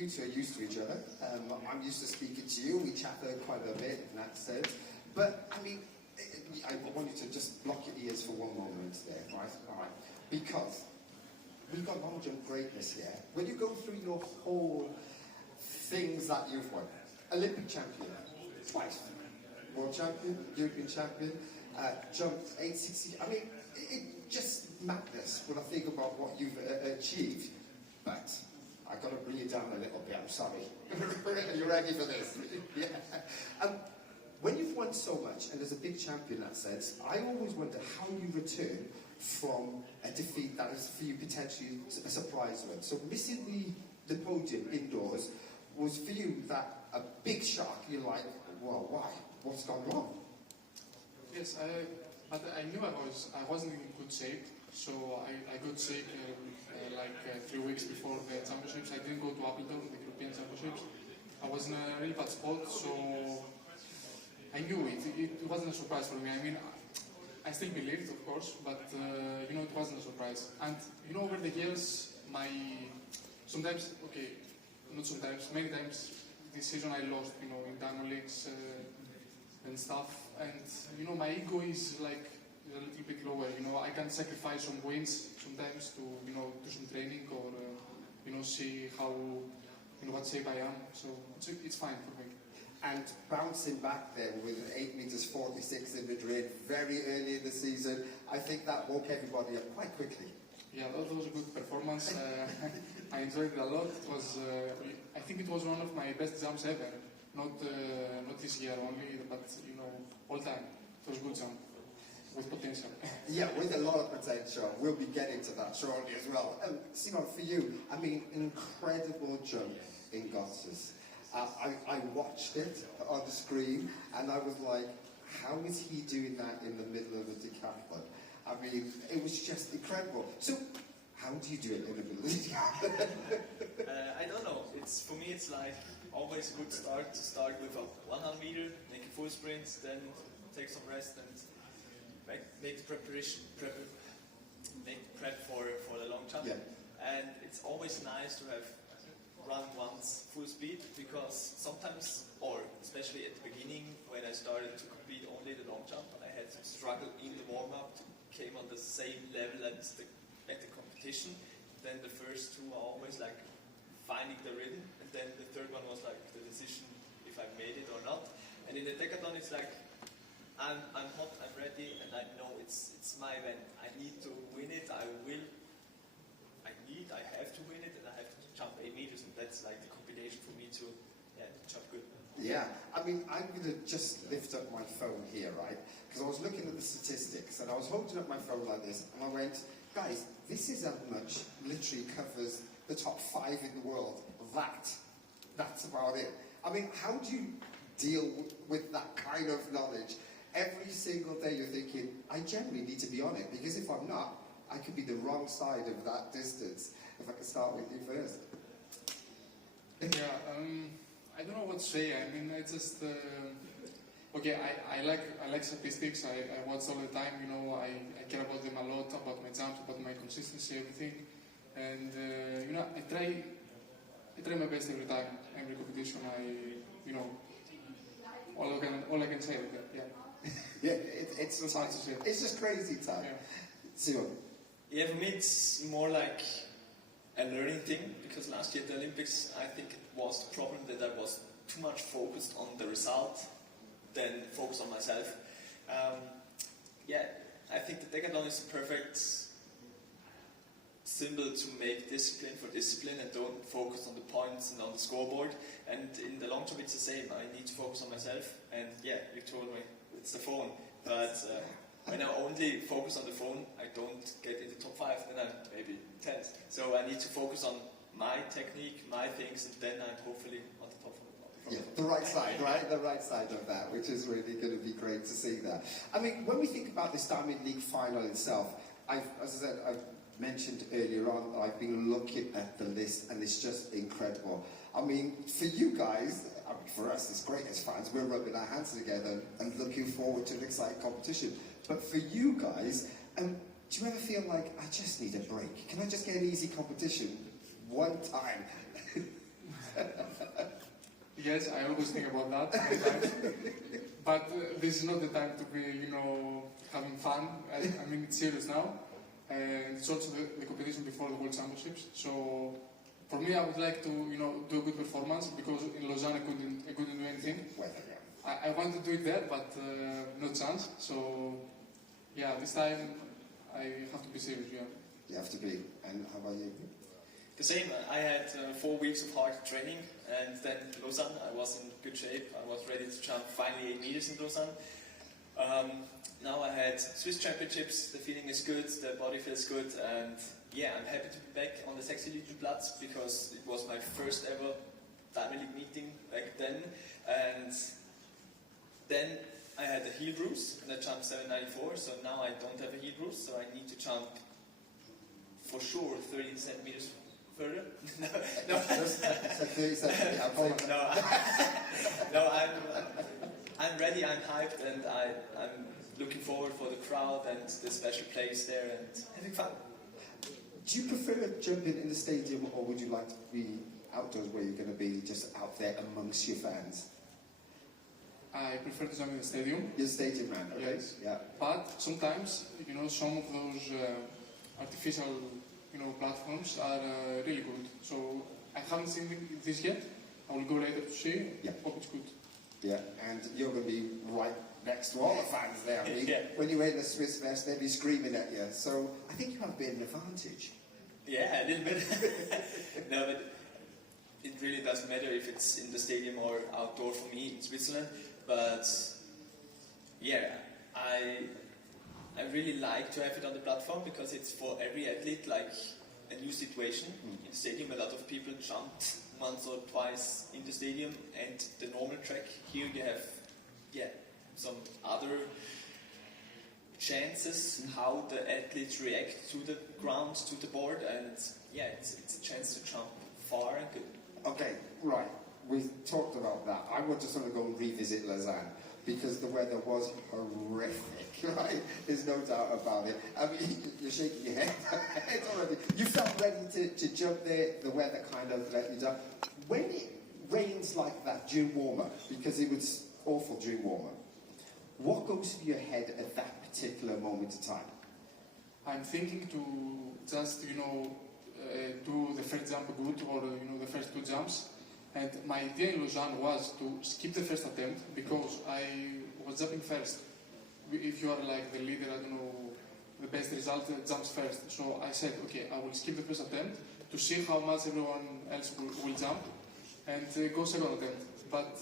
you two are used to each other. I'm used to speaking to you. We chat quite a bit in that sense. But, I mean, I want you to just block your ears for one moment there, right? All right. Because we've got long jump greatness here. When you go through your whole things that you've won, Olympic champion, twice. World champion, European champion, jumped 860. I mean, it just madness when I think about what you've achieved. But I've got to bring you down a little bit, I'm sorry. Are you ready for this? Yeah. When you've won so much, and there's a big champion in that sense, I always wonder how you return from a defeat that is for you potentially a surprise one. So missing the podium indoors was for you that a big shock. You're like, well, why? What's gone wrong? Yes, but I knew I wasn't in good shape. So I got sick 3 weeks before the championships. I didn't go to Appleton, the European championships. I was in a really bad spot, so I knew it. It wasn't a surprise for me. I mean, I still believed, of course, but it wasn't a surprise. And over the years, sometimes, okay, not sometimes, many times, this season I lost, in Diamond Leagues and stuff. And my ego is like a little bit lower. I can sacrifice some wins sometimes to do some training or see how what shape I am. So it's fine for me. And bouncing back then with 8 meters 46 in Madrid very early in the season, I think that woke everybody up quite quickly. Yeah, that was a good performance. I enjoyed it a lot. It was, I think it was one of my best jumps ever. Not this year only, but all time. It was a good jump with potential. Yeah, with a lot of potential. We'll be getting to that shortly as well. Simon, for you, I mean, incredible jump in Gosses. I watched it on the screen and I was like, how is he doing that in the middle of a decathlon? I mean, it was just incredible. So, how do you do it in the middle of the decathlon? I don't know. For me, it's like always a good start to start with a 100 meter, make a full sprint, then take some rest and make the prep for the long jump. Yeah. And it's always nice to have run once full speed, because sometimes, or especially at the beginning when I started to compete only the long jump, I had to struggle in the warm-up to came on the same level as at the competition. Then the first two are always like finding the rhythm, and then the third one was like the decision if I made it or not. And in the decathlon it's like I'm hot, I'm ready, and I know it's my event. I need to win it. I have to win it, and I have to jump 8 meters, and that's like the combination for me to jump good. Yeah, I mean, I'm going to just lift up my phone here, right? Because I was looking at the statistics, and I was holding up my phone like this, and I went, guys, this is how much literally covers the top 5 in the world. That's about it. I mean, how do you deal with that kind of knowledge? Every single day you're thinking, I generally need to be on it, because if I'm not, I could be the wrong side of that distance. If I could start with you first. Yeah, I don't know what to say. I mean, it's just okay. I like statistics. I watch all the time. I care about them a lot, about my jumps, about my consistency, everything. And I try my best every time, every competition. All I can say with that. Yeah. Yeah, it's hard to say. It's just crazy time. Yeah. Simon. Yeah, for me it's more like a learning thing, because last year at the Olympics I think it was the problem that I was too much focused on the result than focused on myself. I think the decathlon is a perfect symbol to make discipline for discipline and don't focus on the points and on the scoreboard. And in the long jump it's the same. I need to focus on myself, and yeah, you told me it's the phone, but when I only focus on the phone, I don't get in the top 5, then I'm maybe 10th. So I need to focus on my technique, my things, and then I'm hopefully on the top of the Yeah, the right side, right? The right side of that, which is really going to be great to see that. I mean, when we think about this Diamond League final itself, as I said, I've mentioned earlier on, I've been looking at the list, and it's just incredible. I mean, for you guys, I mean, for us as great as fans, we're rubbing our hands together and looking forward to an exciting competition. But for you guys, do you ever feel like, I just need a break? Can I just get an easy competition one time? Yes, I always think about that sometimes. But this is not the time to be, having fun. I mean, it's serious now. And it's also the competition before the World Championships. So, for me, I would like to, do a good performance because in Lausanne I couldn't do anything. I want to do it there, but no chance. So, yeah, this time I have to be serious. Yeah. You have to be. And how about you? The same. I had 4 weeks of hard training, and then Lausanne, I was in good shape. I was ready to jump finally 8 meters in Lausanne. Now I had Swiss Championships. The feeling is good, the body feels good, and yeah, I'm happy to be back on the Sexy Platz because it was my first ever Diamond League meeting back then, and then I had a heel bruise and I jumped 794, so now I don't have a heel bruise, so I need to jump for sure 30 centimeters further. no. So 30 seconds. No, I'm ready, I'm hyped, and I'm looking forward for the crowd and the special place there and having fun. Do you prefer jumping in the stadium, or would you like to be outdoors where you're going to be just out there amongst your fans? I prefer to jump in the stadium. You're a stadium man, okay? Yes. Yeah. But sometimes, some of those artificial, platforms are really good. So I haven't seen this yet. I will go later to see. Yeah. Hope it's good. Yeah, and you're going to be right next to all the fans there. I mean, Yeah. when you wear the Swiss vest, they'll be screaming at you. So I think you have a bit of an advantage. Yeah, a little bit. No, but it really doesn't matter if it's in the stadium or outdoor for me in Switzerland. But yeah, I really like to have it on the platform because it's for every athlete like a new situation. In the stadium, a lot of people jumped once or twice in the stadium and the normal track. Here you have, some other chances how the athletes react to the ground, to the board, and it's a chance to jump far and good. Okay, right. We've talked about that. I want to sort of go and revisit Lausanne because the weather was horrific, right? There's no doubt about it. I mean, you're shaking your head already. You felt ready to jump there. The weather kind of let you down. When it rains like that during warm-up, because it was awful during warm-up, what goes through your head at that particular moment in time? I'm thinking to just, do the first jump good or, the first 2 jumps. And my idea in Lausanne was to skip the first attempt because I was jumping first. If you are like the leader, the best result jumps first. So I said, okay, I will skip the first attempt to see how much everyone else will jump and go second attempt. But,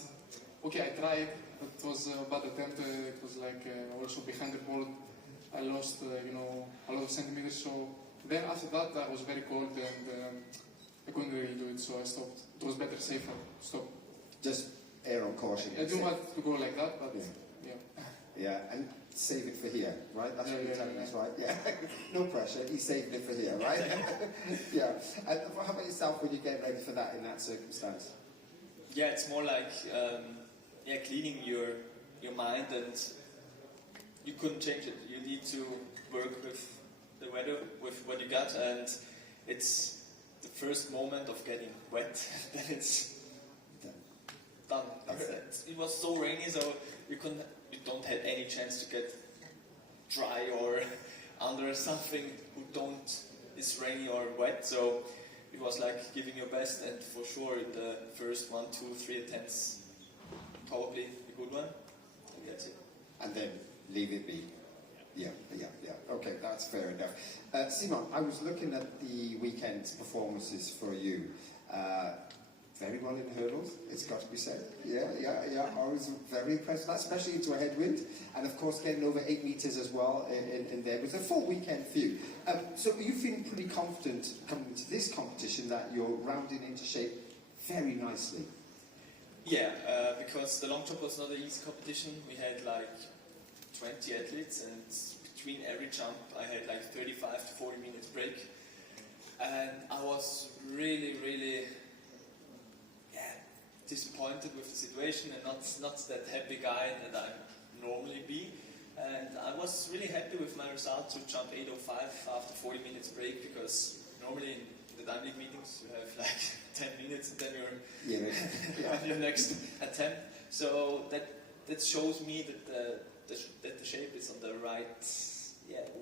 okay, I tried. It was a bad attempt. It was like also behind the board. I lost, a lot of centimeters. So then after that, I was very cold and I couldn't really do it. So I stopped. It was better, safer. Stop. Just err on caution. I don't want to go like that, but yeah. Yeah, and save it for here, right? That's what you're telling us, right? Yeah. No pressure. He's saving it for here, right? Yeah. And how about yourself when you get ready for that in that circumstance? Yeah, it's more like cleaning your mind, and you couldn't change it. You need to work with the weather, with what you got, and it's the first moment of getting wet, then it's done. It was so rainy, so you don't have any chance to get dry or under something it's rainy or wet, so it was like giving your best, and for sure in the first 1, 2, 3 attempts, probably a good one, and that's it. And then leave it be. Yeah. Okay, that's fair enough. Simon, I was looking at the weekend's performances for you. Very well in hurdles, it's got to be said. Yeah. I was very impressed with that, especially into a headwind. And of course, getting over 8 meters as well in there. It was a full weekend for you. So are you feeling pretty confident coming into this competition that you're rounding into shape very nicely? Yeah, because the long jump was not an easy competition. We had like 20 athletes, and between every jump I had like 35 to 40 minutes break. And I was really, really disappointed with the situation and not that happy guy that I normally be. And I was really happy with my result to jump 8:05 after 40 minutes break, because normally in the time league meetings, you have like 10 minutes and then you're Yeah. on your next attempt. So that shows me that the shape is on the right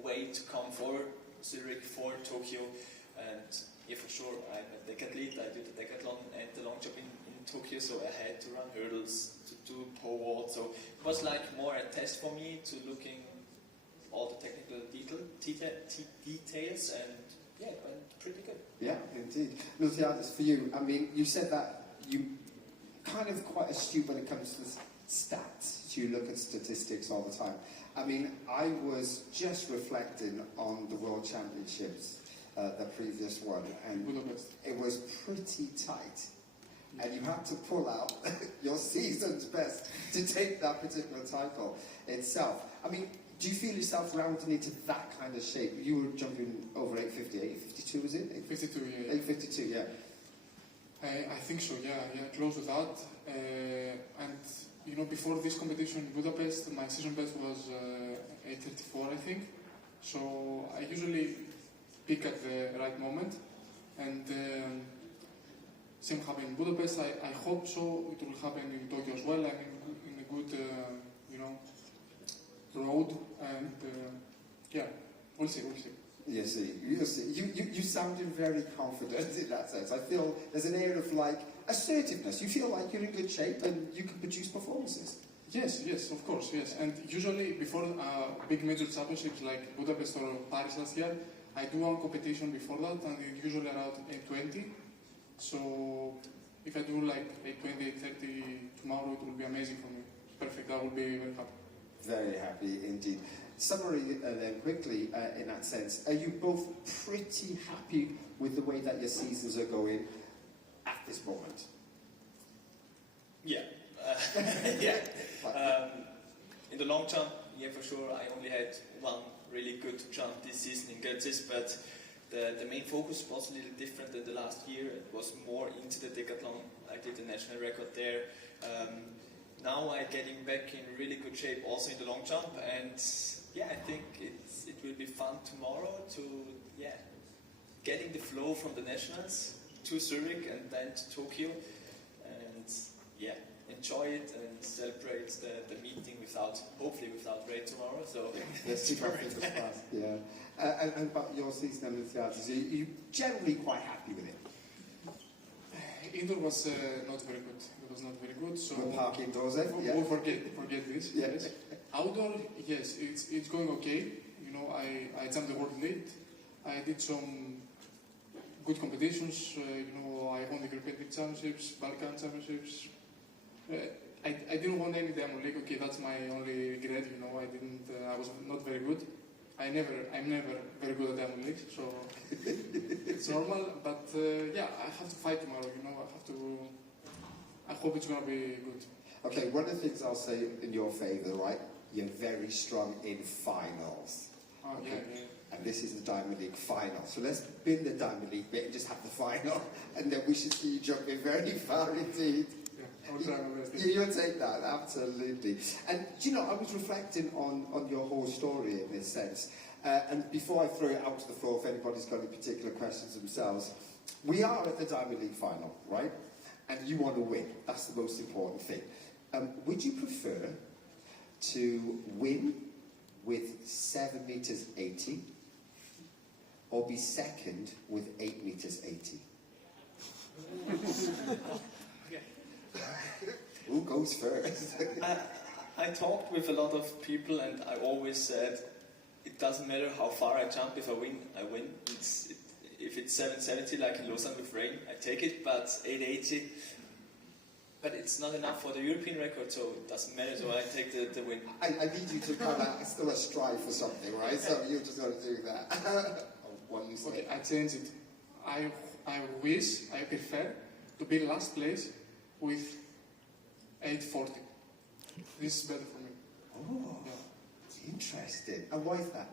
way to come for Zurich, for Tokyo. And yeah, for sure, I'm a decathlete. I did the decathlon and the long jump in Tokyo, so I had to run hurdles, to do pole vault. So it was like more a test for me to looking all the technical details, and yeah, it went pretty good. Yeah, indeed. Miltiadis, for you, I mean, you said that you kind of quite astute when it comes to the stats. You look at statistics all the time. I mean, I was just reflecting on the World Championships, the previous one, and it was pretty tight. And you had to pull out your season's best to take that particular title itself. I mean, do you feel yourself rounding into that kind of shape? You were jumping over 850, 852 was it? 852, yeah. 852, yeah. I think so, yeah, close to that. And you know, before this competition in Budapest, my season best was 834, I think. So I usually pick at the right moment, and same happened in Budapest. I hope so. It will happen in Tokyo as well. I'm in a good, road, and yeah, we'll see. You see. You sounded very confident in that sense. I feel there's an air of like assertiveness. You feel like you're in good shape and you can produce performances. Yes, of course, yes. And usually before big major championships like Budapest or Paris last year, I do one competition before that, and it's usually around 820. So if I do like 820, 830 tomorrow, it will be amazing for me. Perfect. I will be very happy. Very happy indeed. Summary then quickly in that sense. Are you both pretty happy with the way that your seasons are going at this moment? Yeah. Yeah. In the long jump, yeah, for sure. I only had one really good jump this season in Götzis, but the main focus was a little different than the last year. It was more into the decathlon. I did the national record there. Now I'm getting back in really good shape also in the long jump, and yeah, I think it will be fun tomorrow to getting the flow from the nationals to Zurich and then to Tokyo, and enjoy it and celebrate the meeting hopefully without rain tomorrow. So yes, yeah. And about your season and Miltiadis, are you generally quite happy with it? Indoor was not very good. It was not very good. So we'll park indoors, eh? We'll forget this. Yeah. Yes. Outdoor, yes, it's going okay. You know, I jumped the world lead. I did some good competitions. I won the European League Championships, Balkan Championships. I didn't win any Diamond League. Okay, that's my only regret. I was not very good. I'm never very good at Diamond League, so it's normal. But I have to fight tomorrow. I hope it's gonna be good. Okay, one of the things I'll say in your favour, right? You're very strong in finals. Okay. Yeah. And this is the Diamond League final. So let's bin the Diamond League bit and just have the final, and then we should see you jumping very far indeed. Yeah, I'll try my best. You'll take that, absolutely. And I was reflecting on your whole story in this sense. And before I throw it out to the floor, if anybody's got any particular questions themselves, we are at the Diamond League final, right? And you want to win. That's the most important thing. Would you prefer to win with 7 meters 80 or be second with 8 meters 80? Okay. Who goes first? I talked with a lot of people, and I always said it doesn't matter how far I jump. If I win, I win. If it's 770 like in Lausanne with rain, I take it. But 880, but it's not enough for the European record, so it doesn't matter. So I take the win. I need you to come out still strive for something, right? So you just got to do that. What do you say? Okay, I change it. I prefer to be last place with 840. This is better for me. Oh, it's interesting. And why is that?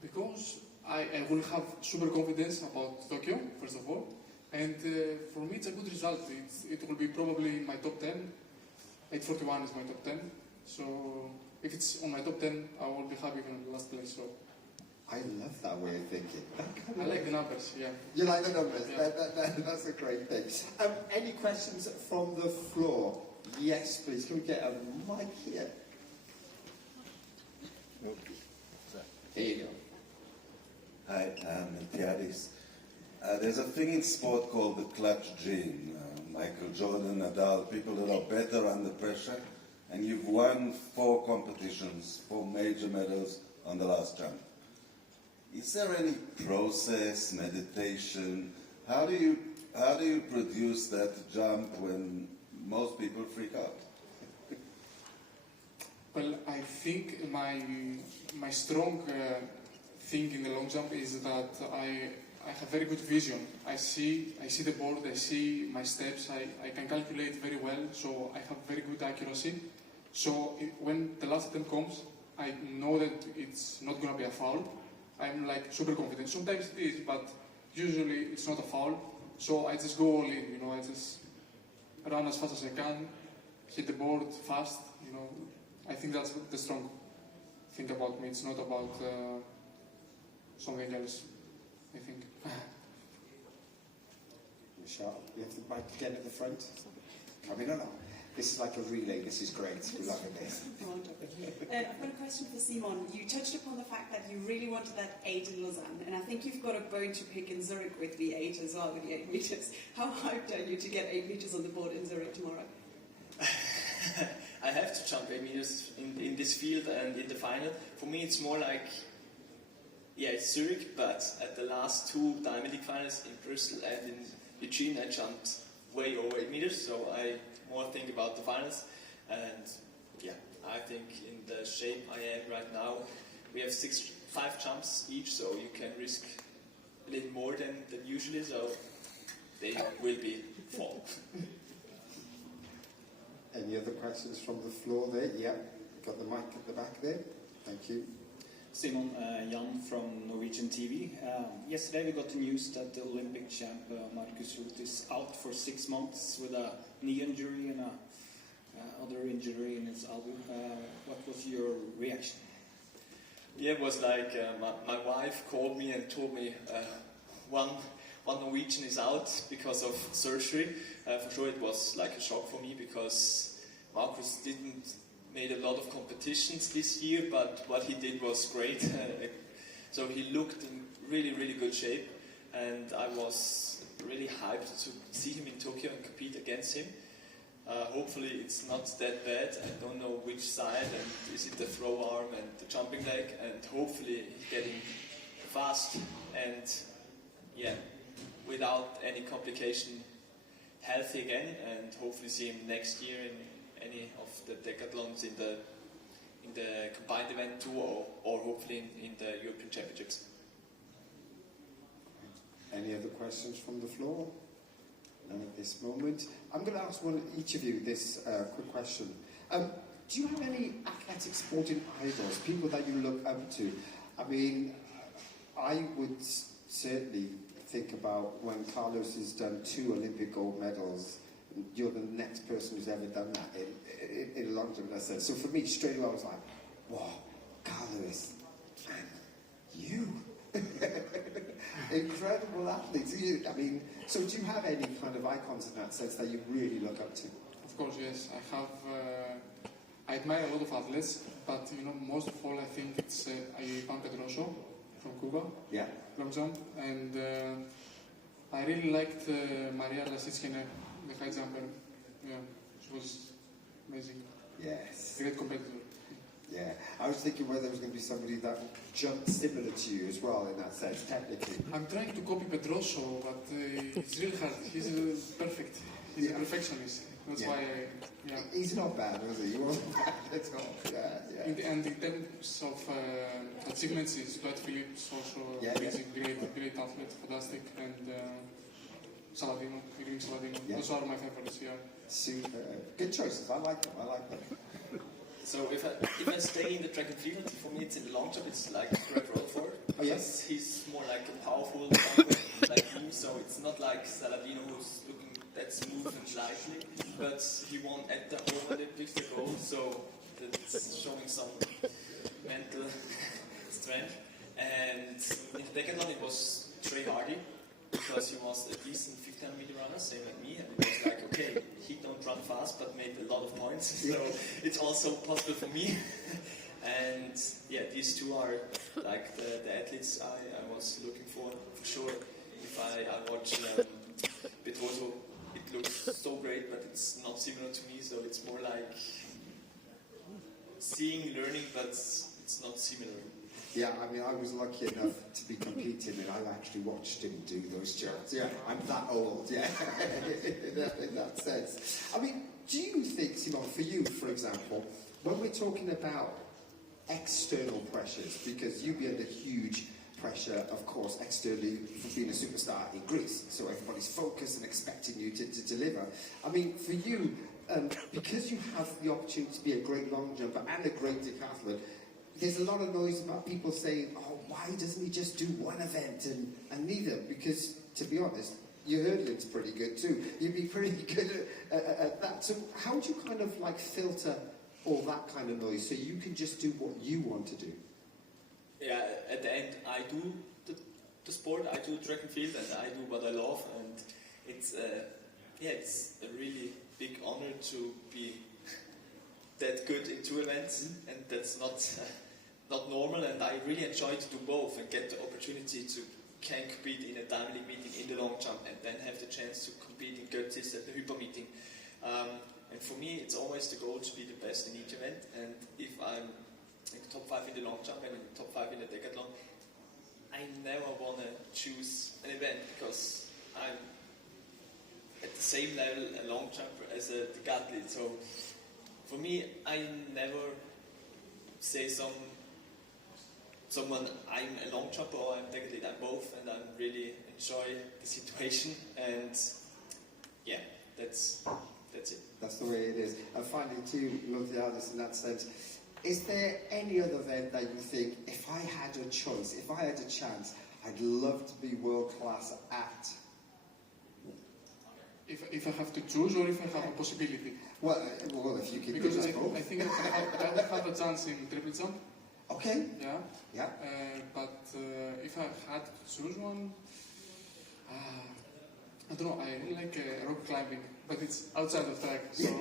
Because I will have super confidence about Tokyo, first of all. And for me, it's a good result. It will be probably in my top 10. 841 is my top 10. So if it's on my top 10, I will be happy in the last place. So I love that way of thinking. I like the numbers, yeah. You like the numbers? Yeah. That's a great thing. Any questions from the floor? Yes, please. Can we get a mic here? Here you go. Hi, I'm Miltiadis. There's a thing in sport called the clutch gene. Michael Jordan, Nadal, people that are better under pressure, and you've won 4 competitions, 4 major medals on the last jump. Is there any process, meditation? How do you produce that jump when most people freak out? Well, I think my strong thing in the long jump is that I have very good vision. I see the board, I see my steps, I can calculate very well, so I have very good accuracy. So when the last attempt comes, I know that it's not going to be a foul. I'm like super confident. Sometimes it is, but usually it's not a foul. So I just go all in, you know, I just run as fast as I can, hit the board fast, you know. I think that's the strong thing about me. It's not about something else, I think. Michelle, you have the mic again at the front. I mean, no. This is like a relay. This is great. We're loving this. I've got a question for Simon. You touched upon the fact that you really wanted that 8 in Lausanne, and I think you've got a bone to pick in Zurich with the 8 as well, with the 8 meters. How hyped are you to get 8 meters on the board in Zurich tomorrow? I have to jump 8 meters in this field and in the final. For me, it's more like, yeah, it's Zurich, but at the last 2 Diamond League finals in Bristol and in Eugene, I jumped way over 8 meters, so I more think about the finals. And yeah, I think in the shape I am right now, we have 5 jumps each, so you can risk a little more than usually, so they will be 4. Any other questions from the floor there? Yeah, got the mic at the back there. Thank you. Simon, Jan from Norwegian TV. Yesterday we got the news that the Olympic champ Markus Ruth is out for 6 months with a knee injury and other injury in his elbow. What was your reaction? Yeah, it was like my wife called me and told me one Norwegian is out because of surgery. For sure it was like a shock for me because Markus didn't made a lot of competitions this year, but what he did was great. So he looked in really, really good shape, and I was really hyped to see him in Tokyo and compete against him. Hopefully it's not that bad. I don't know which side, and is it the throw arm and the jumping leg, and hopefully he's getting fast and yeah, without any complication, healthy again, and hopefully see him next year in any of the decathlons in the combined event too, or hopefully in the European Championships. Any other questions from the floor? None at this moment. I'm going to ask each of you this quick question. Do you have any athletic sporting idols, people that you look up to? I mean, I would certainly think about when Carlos has done 2 Olympic gold medals. You're the next person who's ever done that in a long jump. So for me, straight away I was like, wow, Carlos, and you. Incredible athletes. I mean, so do you have any kind of icons in that sense that you really look up to? Of course, yes. I admire a lot of athletes, but you know, most of all, I think it's Ivan Pedroso from Cuba, Yeah. long jump, and I really liked Maria Rasitskina, the high jumper. Yeah, she was amazing. Yes. Great competitor. Yeah. I was thinking whether there was going to be somebody that jumped similar to you as well in that sense, technically. I'm trying to copy Pedroso, but it's really hard. He's perfect. He's a perfectionist. That's why He's not bad, was he? He wasn't bad at all. Yeah. And in terms of achievements, is Dwight Phillips also amazing, great athlete, fantastic, and Saladino, Green Saladino. Yeah. Those are my favorites here. Super. Good choices. I like them. So if I stay in the track and field, for me it's in the long jump, it's like Greg Rutherford. Oh yes? He's more like a powerful jumper like him, so it's not like Saladino who's looking that smooth and lively, but he won at the Home Olympics the gold, so that's showing some mental strength. And in the decathlon it was Trey Hardy, because he was a decent 1500 meter runner, same like me, and it was like, okay, he don't run fast but made a lot of points, so it's also possible for me. And yeah, these two are like the athletes I was looking for sure. If I watch Petroso, it looks so great, but it's not similar to me, so it's more like seeing, learning, but it's not similar. Yeah, I mean, I was lucky enough to be competing, and I actually watched him do those jumps. Yeah, I'm that old, yeah, in that sense. I mean, do you think, Simon, for you, for example, when we're talking about external pressures, because you'd be under huge pressure, of course, externally for being a superstar in Greece, so everybody's focused and expecting you to deliver. I mean, for you, because you have the opportunity to be a great long jumper and a great decathlon, there's a lot of noise about people saying, oh, why doesn't he just do one event and neither? Because, to be honest, your hurdling's pretty good too. You'd be pretty good at that. So how do you kind of like filter all that kind of noise so you can just do what you want to do? Yeah, at the end I do the sport, I do track and field, and I do what I love, and it's it's a really big honor to be that good in two events, and that's not normal, and I really enjoy to do both and get the opportunity to can compete in a Diamond League meeting in the long jump and then have the chance to compete in Götzis at the Hyper meeting. And for me it's always the goal to be the best in each event, and if I'm in the top 5 in the long jump and in the top 5 in the decathlon, I never want to choose an event because I'm at the same level a long jumper as a decathlete. So for me, I never say someone I'm a long jumper or I'm decathlete. I'm both, and I really enjoy the situation. And yeah, that's it. That's the way it is. And finally, too, Miltiadis, in that sense, is there any other event that you think, if I had a choice, if I had a chance, I'd love to be world class at? If I have to choose, or if I have a possibility? Well, if you could because do both. I think I would have a chance in triple jump. Okay. Yeah. Yeah. But if I had to choose one, I don't know. I really like rock climbing, but it's outside of track. So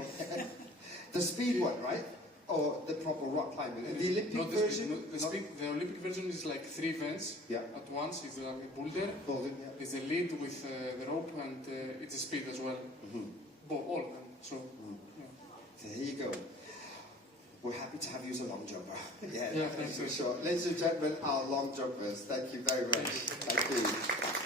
the speed one, right? Or the proper rock climbing? The Olympic not the version? speed. The Olympic version is like 3 events at once. It's a boulder. It's the lead with the rope, and it's the speed as well. All of them. So there you go. We're happy to have you as a long jumper. Yeah, thanks for sure. Ladies and gentlemen, our long jumpers, thank you very much. Thank you.